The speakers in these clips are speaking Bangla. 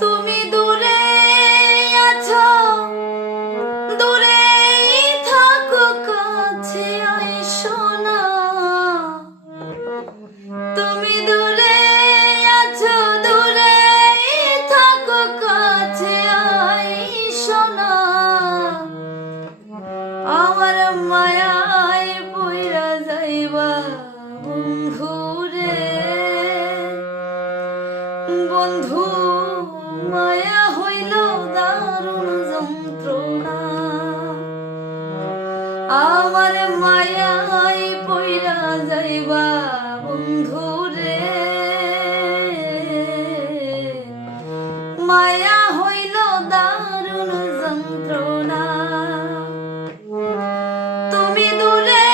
তুমি দূরে আছো, দূরেই থাকো, কাছে আইসো না। তুমি দূরে আছো, দূরেই থাকো, কাছে আইসো না। আমার মায়ায় পইরা যাইবা বন্ধুরে, বন্ধু মায়া হইল দারুণ যন্ত্রণা। আমার মায়ায় পইরা যাইবা বন্ধুরে, মায়া হইল দারুণ যন্ত্রণা। তুমি দূরে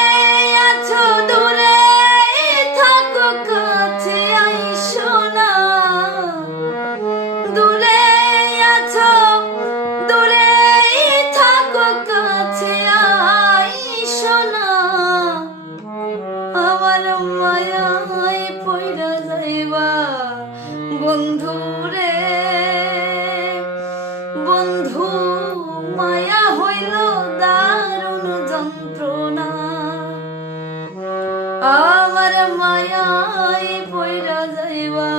আছো, দূরে থাকো, কাছে আইসো না। দূরে আছো, দূরে থাকো, কাছে আইসো না। আমার মায়ায় পইরা যাইবা বন্ধুরে, বন্ধু মায়া হইল দারুণ যন্ত্রণা। আমার মায়ায় পইরা যাইবা